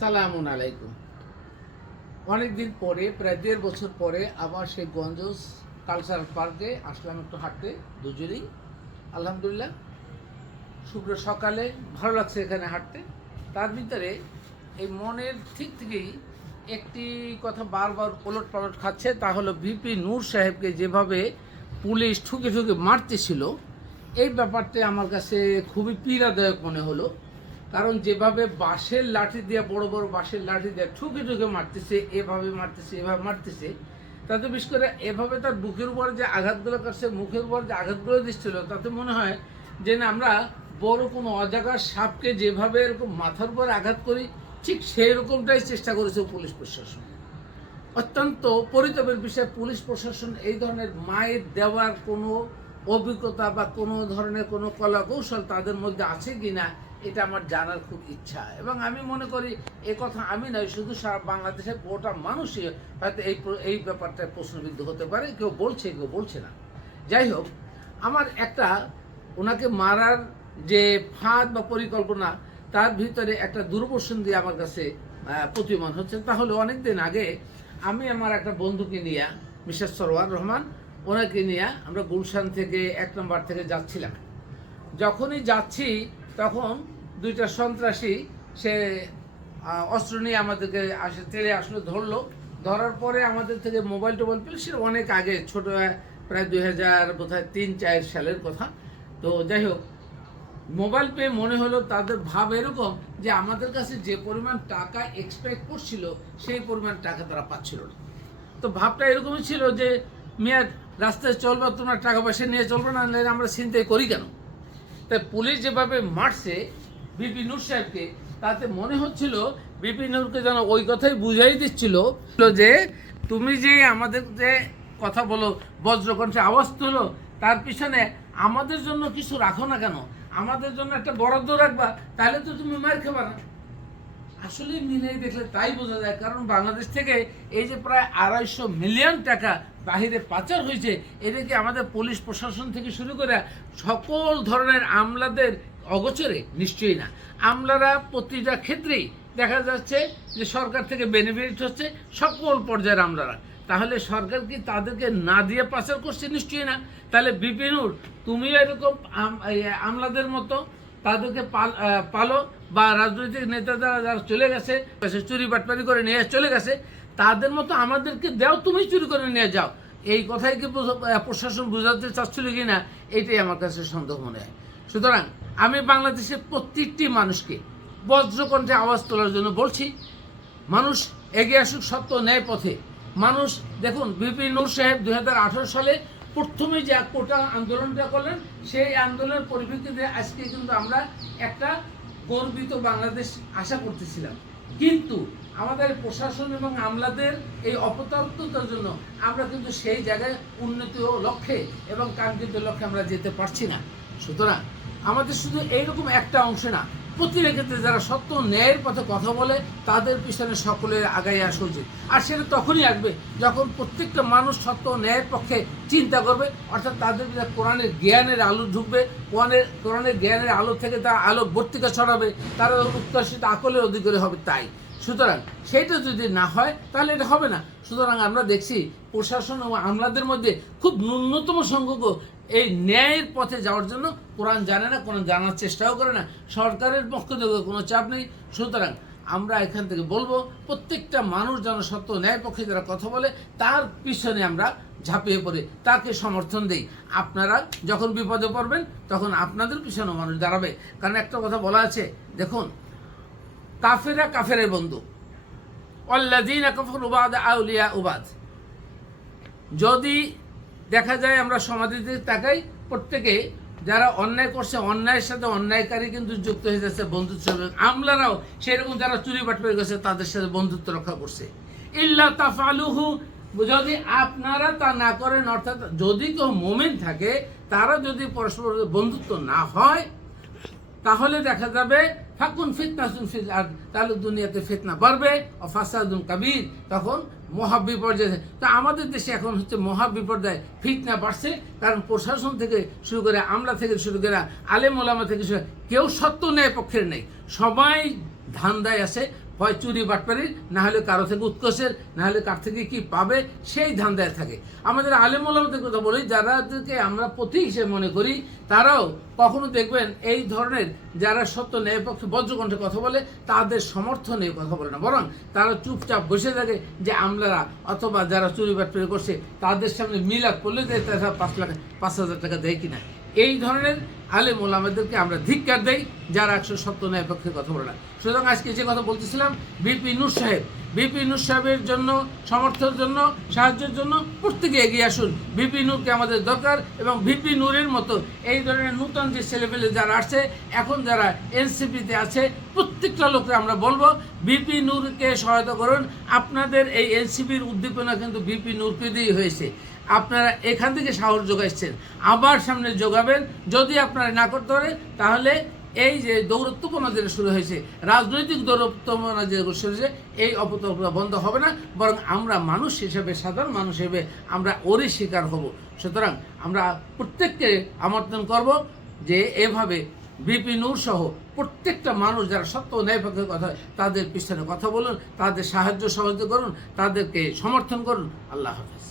সালামুন আলাইকুম। অনেকদিন পরে প্রায় 1.5 বছর পরে আবার সেই গঞ্জস কালচারাল পার্কে আসলাম একটু হাঁটতে দুজনেই। আলহামদুলিল্লাহ, শুক্র সকালে ভালো লাগছে এখানে হাঁটতে। তার ভিতরে এই মনের ঠিক থেকেই একটি কথা বারবার ওলট পালট খাচ্ছে, তা হলো ভিপি নূর সাহেবকে যেভাবে পুলিশ ঠুকে ঠুকে মারতেছিল, এই ব্যাপারটা আমার কাছে খুবই পীড়াদায়ক মনে হলো। কারণ যেভাবে বাঁশের লাঠি দিয়ে বড় বড় বাঁশের লাঠি দিয়ে ঠুকে ঠুকে মারতেছে, এভাবে মারতেছে, তাতে বিশেষ করে এভাবে তার বুকের উপর যে আঘাতগুলো করছে, মুখের উপর যে আঘাতগুলো দিচ্ছিল, তাতে মনে হয় যে না, আমরা বড় কোনো অজাগার সাপকে যেভাবে এরকম মাথার উপর আঘাত করি, ঠিক সেই রকমটাই চেষ্টা করেছে পুলিশ প্রশাসন। অত্যন্ত পরিতাপের বিষয়, পুলিশ প্রশাসন এই ধরনের মায়ের দেওয়ার কোনো অভিজ্ঞতা বা কোনো ধরনের কোনো কলা কৌশল তাদের মধ্যে আছে কিনা, এটা আমার জানার খুব ইচ্ছা। এবং আমি মনে করি এ কথা আমি নয়, শুধু সারা বাংলাদেশের গোটা মানুষই হয়তো এই ব্যাপারটায় প্রশ্নবিদ্ধ হতে পারে। কেউ বলছে, কেউ বলছে না। যাই হোক, আমার একটা ওনাকে মারার যে ফাঁদ বা পরিকল্পনা, তার ভিতরে একটা দূরদর্শন দিয়ে আমার কাছে প্রতীয়মান হচ্ছে। তাহলে অনেকদিন আগে আমি আমার একটা বন্ধুকে নিয়ে, মিসেস সরওয়ার রহমান, ওনাকে নিয়ে আমরা গুলশান থেকে 1 নম্বর থেকে যাচ্ছিলাম। যখনই যাচ্ছি তখন দুইটা সন্ত্রাসী সে অস্ত্র নিয়ে আমাদেরকে তেড়ে আসলো, ধরলো। ধরার পরে আমাদের থেকে মোবাইল টোবাইল পেল, সেটা অনেক আগে, ছোট, প্রায় 2003-4 সালের কথা। তো যাই হোক, মোবাইল পেয়ে মনে হলো তাদের ভাব এরকম যে আমাদের কাছে যে পরিমাণ টাকা এক্সপেক্ট করছিল সেই পরিমাণ টাকা তারা পাচ্ছিল না। তো ভাবটা এরকমই ছিল যে মেয়াদ রাস্তায় চলবে, তোমরা টাকা পয়সা নিয়ে চলবে না, আমরা ছিনতাই করি কেন। তাই পুলিশ যেভাবে মারছে ভিপি নূর সাহেবকে, তাতে মনে হচ্ছিল ভিপি নূরকে যেন ওই কথাই বুঝাই দিচ্ছিল যে তুমি যে আমাদের যে কথা বলো, বজ্রকণ্ঠে আওয়াজ তোলো, তার পিছনে আমাদের জন্য কিছু রাখো না কেন, আমাদের জন্য একটা বরাদ্দ রাখবা, তাহলে তো তুমি মার খাবা না। আসলে মিলিয়ে দেখলে তাই বোঝা যায়। কারণ বাংলাদেশ থেকে এই যে প্রায় 250 মিলিয়ন টাকা বাহিরে পাচার হয়েছে, এদেরকে আমাদের পুলিশ প্রশাসন থেকে শুরু করে সকল ধরনের আমলাদের অগোচরে নিশ্চয়ই না। আমলারা প্রতিটা ক্ষেত্রেই দেখা যাচ্ছে যে সরকার থেকে বেনিফিট হচ্ছে, সকল পর্যায়ের আমলারা। তাহলে সরকার কি তাদেরকে না দিয়ে পাচার করছে? নিশ্চয়ই না। তাহলে ভিপি নূর, তুমিও এরকম আমলাদের মতো তাদেরকে পালো, বা রাজনৈতিক নেতারা যারা চলে গেছে চুরি বাটপারি করে নিয়ে চলে গেছে, তাদের মতো আমাদেরকে দাও, তুমি চুরি করে নিয়ে যাও। এই কথাই কি প্রশাসন বোঝাতে চাচ্ছিল কি না, এইটাই আমার কাছে সন্দেহ মনে হয়। সুতরাং আমি বাংলাদেশের প্রত্যেকটি মানুষকে বজ্রকণ্ঠে আওয়াজ তোলার জন্য বলছি, মানুষ এগিয়ে আসুক সত্য ন্যায় পথে। মানুষ দেখুন, ভিপি নূর সাহেব 2018 সালে প্রথমে যে কোটা আন্দোলনটা করলেন, সেই আন্দোলনের পরিপ্রেক্ষিতে আজকে কিন্তু আমরা একটা গর্বিত বাংলাদেশ আশা করতেছিলাম। কিন্তু আমাদের প্রশাসন এবং আমলাদের এই অপতৎপরতার জন্য আমরা কিন্তু সেই জায়গায় উন্নতি ও লক্ষ্যে এবং কাঙ্ক্ষিত লক্ষ্যে আমরা যেতে পারছি না। সুতরাং আমাদের শুধু এইরকম একটা অংশ না, প্রতিটা ক্ষেত্রে যারা সত্য ন্যায়ের পথে কথা বলে তাদের পিছনে সকলের আগায় আসা উচিত। আর সেটা তখনই আসবে যখন প্রত্যেকটা মানুষ সত্য ন্যায়ের পক্ষে চিন্তা করবে, অর্থাৎ তাদের ভিতরে কোরআনের জ্ঞানের আলো ঢুকবে, কোরআনের জ্ঞানের আলো থেকে তারা আলোক বর্তিকা ছড়াবে, তারা উৎকর্ষিত আকলের অধিকারী হবে। তাই সুতরাং সেইটা যদি না হয় তাহলে এটা হবে না। সুতরাং আমরা দেখছি প্রশাসন ও আমলাদের মধ্যে খুব ন্যূনতম সংখ্যক এই ন্যায়ের পথে যাওয়ার জন্য কোরআন জানে না, কোরআন জানার চেষ্টাও করে না। সরকারের পক্ষ থেকে কোনো চাপ নেই। সুতরাং আমরা এখান থেকে বলবো, প্রত্যেকটা মানুষ যেন সত্য ন্যায়ের পক্ষে যারা কথা বলে তার পিছনে আমরা ঝাঁপিয়ে পড়ে তাকে সমর্থন দেই। আপনারা যখন বিপদে পড়বেন তখন আপনাদের পিছনে মানুষ দাঁড়াবে। কারণ একটা কথা বলা আছে, দেখুন, কাফেরা কাফেরের বন্ধু, আল্লাযীনা কাফারু বা'দা আউলিয়া উবাদ। যদি দেখা যায় আমরা সমাজে তাকাই, প্রত্যেকে যারা অন্যায় করছে, অন্যায়ের সাথে অন্যায়কারী কিন্তু যুক্ত হয়ে যাচ্ছে বন্ধুত্ব। আমলারাও সেরকম যারা চুরি বাটপারি গেছে তাদের সাথে বন্ধুত্ব রক্ষা করছে। ইল্লা তাফআলুহু, যদি আপনারা তা না করেন, অর্থাৎ যদি কেউ মুমিন থাকে তারা যদি পরস্পর বন্ধুত্ব না হয়, তাহলে দেখা যাবে ফাকুন ফিতনাতুন ফিল আরদ, তাহলে দুনিয়াতে ফিতনা বাড়বে, ও ফাসাদুন কাবীর, তখন মহাবিপর্যয়। তো আমাদের দেশে এখন হচ্ছে মহাবিপর্যয়, ফিতনা বাড়ছে। কারণ প্রশাসন থেকে শুরু করে, আমলা থেকে শুরু করে, আলেম ওলামা থেকে শুরু করে, কেউ সত্য ন্যায় পক্ষের নেই। সবাই ধান্দায় আছে হয় চুরি বাটপারি, না হলে কারো থেকে উৎকোষের, না হলে কার থেকে কি পাবে সেই ধান্দায় থাকে। আমাদের আলেম ওলামাদের কথা বলি, যারাকে আমরা প্রতীক হিসেবে মনে করি, তারাও কখনো দেখবেন এই ধরনের যারা সত্য ন্যায় পক্ষে বজ্রকণ্ঠে কথা বলে তাদের সমর্থনে কথা বলে না, বরং তারা চুপচাপ বসে থাকে যে আমরা অথবা যারা চুরি বাটপারি করছে তাদের সামনে মিলাদ করলে যে তারা 5,000 টাকা দেয় কিনা। এই ধরনের আলেম ওলামাদেরকে আমরা ধিক্কার দেই যারা সত্য ন্যায় পক্ষে কথা বলে না। সুতরাং আজকে যে কথা বলতেছিলাম, বিপি নূর সাহেবের জন্য, সমর্থনের জন্য, সাহায্যের জন্য প্রত্যেকে এগিয়ে আসুন। বিপি নূরকে আমাদের দরকার, এবং বিপি নূরের মতো এই ধরনের নূতন যে ছেলেপেলে যারা আসছে, এখন যারা এনসিপিতে আছে, প্রত্যেকটা লোককে আমরা বলবো বিপি নূরকে সহায়তা করুন। আপনাদের এই এনসিপির উদ্দীপনা কিন্তু বিপি নূরকে দিয়েই হয়েছে। আপনারা এখান থেকে সাহস যোগাচ্ছেন, আবার সামনে যোগাবেন। যদি আপনারা না করতে পারে, তাহলে এই যে দৌরত্বপনা যেটা শুরু হয়েছে, রাজনৈতিক দৌরত্বপনা যে শুরু হয়েছে, এই অপতল্পনা বন্ধ হবে না, বরং আমরা মানুষ হিসেবে, সাধারণ মানুষ হিসেবে আমরা ওরই শিকার হব। সুতরাং আমরা প্রত্যেককে আমন্ত্রণ করব যে এভাবে বিপি নূর সহ প্রত্যেকটা মানুষ যারা সত্য ন্যায় পক্ষের কথা, তাদের পিছনে কথা বলুন, তাদের সাহায্য সহযোগিতা করুন, তাদেরকে সমর্থন করুন। আল্লাহ হাফেজ।